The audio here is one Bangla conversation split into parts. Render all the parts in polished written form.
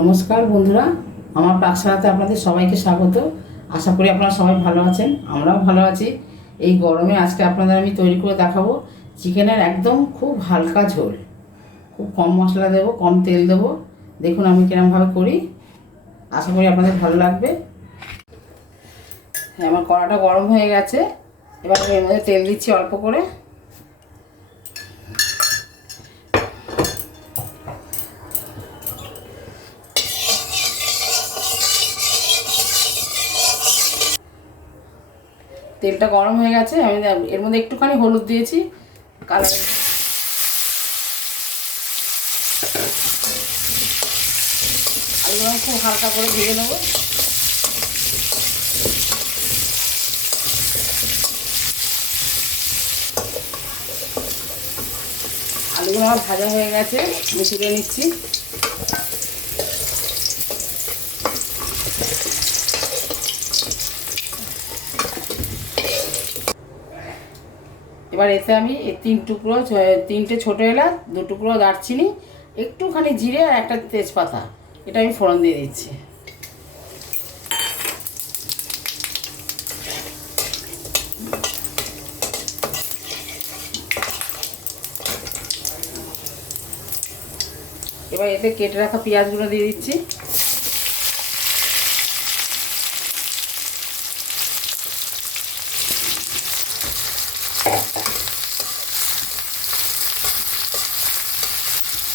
নমস্কার বন্ধুরা, আমার পাকশালাতে আপনাদের সবাইকে স্বাগত। আশা করি আপনারা সবাই ভালো আছেন, আমরাও ভালো আছি। এই গরমে আজকে আপনাদের আমি তৈরি করে দেখাবো চিকেনের একদম খুব হালকা ঝোল। খুব কম মশলা দেবো, কম তেল দেবো। দেখুন আমি কিরমভাবে করি, আশা করি আপনাদের ভালো লাগবে। হ্যাঁ, আমার কড়াটা গরম হয়ে গেছে। এবার আমি এর মধ্যে তেল দিচ্ছি অল্প করে। তেলটা গরম হয়ে গেছে, আমি এর মধ্যে একটুখানি হলুদ দিয়েছি কালার। আলুগুলো খুব হালকা করে ভেজে নেবো। আলুগুলো আমার ভাজা হয়ে গেছে, মিশিয়ে নিচ্ছি। এবার এতে আমি তিনটে ছোটো এলাচ, 2 টুকরো দারচিনি, একটুখানি জিরে আর একটা তেজপাতা, এটা আমি ফোড়ন দিয়ে দিচ্ছি। এবার এতে কেটে রাখা পেঁয়াজগুলো দিয়ে দিচ্ছি।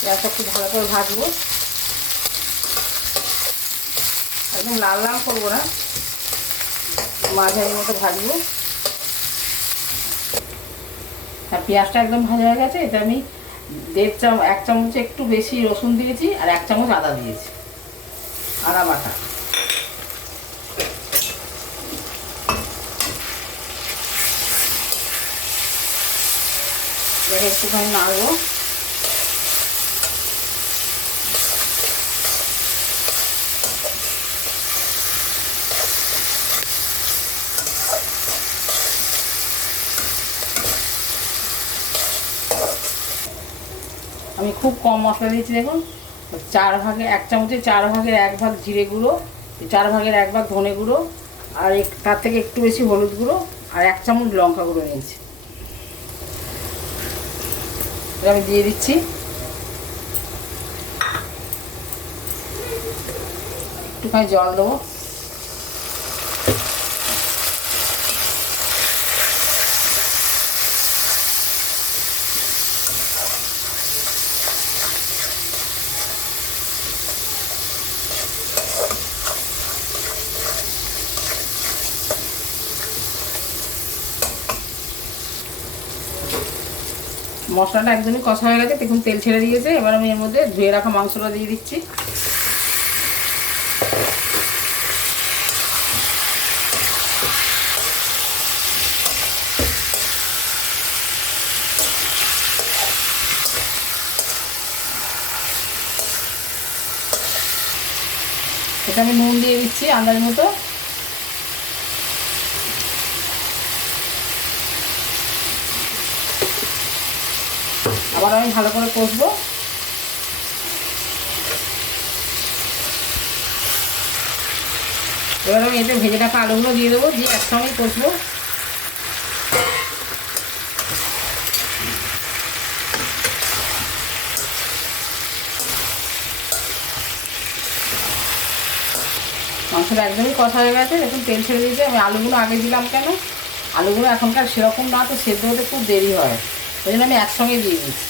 পেঁয়াজটা খুব ভালো করে ভাজবো, একদম লাল লাল করবো না, মাঝারি মতো ভাজবো। আর পেঁয়াজটা একদম ভাজা হয়ে গেছে। এটা আমি 1 চামচ একটু বেশি রসুন দিয়েছি আর 1 চামচ আদা দিয়েছি, আদা বাটা। এবার একটুখানি নাড়বো। আমি খুব কম মশলা দিয়েছি, দেখুন 1 চামচের 4 ভাগের 1 ভাগ জিরে গুঁড়ো, 4 ভাগের 1 ভাগ ধনে গুঁড়ো, আর তার থেকে একটু বেশি হলুদ গুঁড়ো, আর 1 চামচ লঙ্কা গুঁড়ো নিয়েছি। এটা আমি দিয়ে দিচ্ছি। একটুখানি জল দেবো। মশলাটা একদমই কষা হয়ে গেছে, দেখুন তেল ছেড়ে দিয়েছে। এবার আমি এর মধ্যে ধুয়ে রাখা মাংসটা দিয়ে দিচ্ছি। এটা আমি নুন দিয়ে দিচ্ছি আন্দাজ মতো। আবার আমি ভালো করে কষবো। এবার আমি এতে ভেজে রাখা আলুগুলো দিয়ে দেবো, দিয়ে একসঙ্গেই কষবো। মাংসটা একদমই কষা হয়ে গেছে, দেখুন তেল ছেড়ে দিয়েছে। আমি আলুগুলো আগে দিলাম কেন, আলুগুলো এখনকার সেরকম না, তো সেদ্ধ হতে খুব দেরি হয়, ওই জন্য আমি একসঙ্গে দিয়ে দিচ্ছি।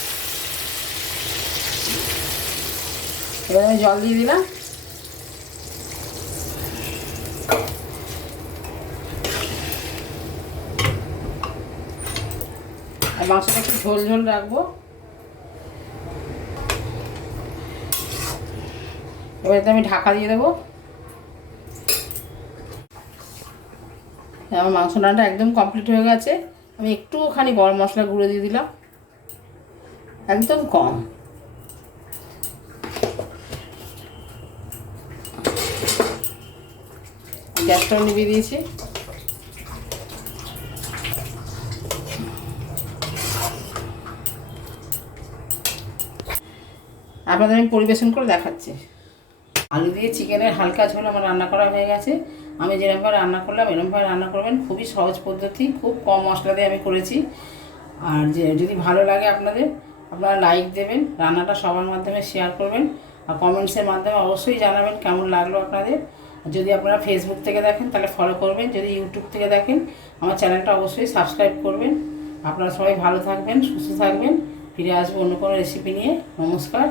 এবার আমি জল দিয়ে দিলাম। আর মাংসটা একটু ঝোল ঝোল রাখবো। এবার এতে আমি ঢাকা দিয়ে দেবো। আমার মাংস রান্নাটা একদম কমপ্লিট হয়ে গেছে। আমি একটুখানি গরম মশলা গুঁড়ো দিয়ে দিলাম, একদম কম। গ্যাসটাও নিভিয়ে দিয়েছি। আপনাদের আমি পরিবেশন করে দেখাচ্ছি। আলু দিয়ে চিকেনের হালকা ঝোল আমার রান্না করা হয়ে গেছে। আমি যেরকমভাবে রান্না করলাম এরকমভাবে রান্না করবেন, খুবই সহজ পদ্ধতি, খুব কম মশলা দিয়ে আমি করেছি। আর যদি ভালো লাগে আপনাদের, আপনারা লাইক দেবেন, রান্নাটা সবার মাধ্যমে শেয়ার করবেন, আর কমেন্টসের মাধ্যমে অবশ্যই জানাবেন কেমন লাগলো আপনাদের। যদি আপনারা ফেসবুক থেকে দেখেন তাহলে ফলো করবেন, যদি ইউটিউব থেকে দেখেন আমার চ্যানেলটা অবশ্যই সাবস্ক্রাইব করবেন। আপনারা সবাই ভালো থাকবেন, সুস্থ থাকবেন। ফিরে আসবো অন্য কোনো রেসিপি নিয়ে। নমস্কার।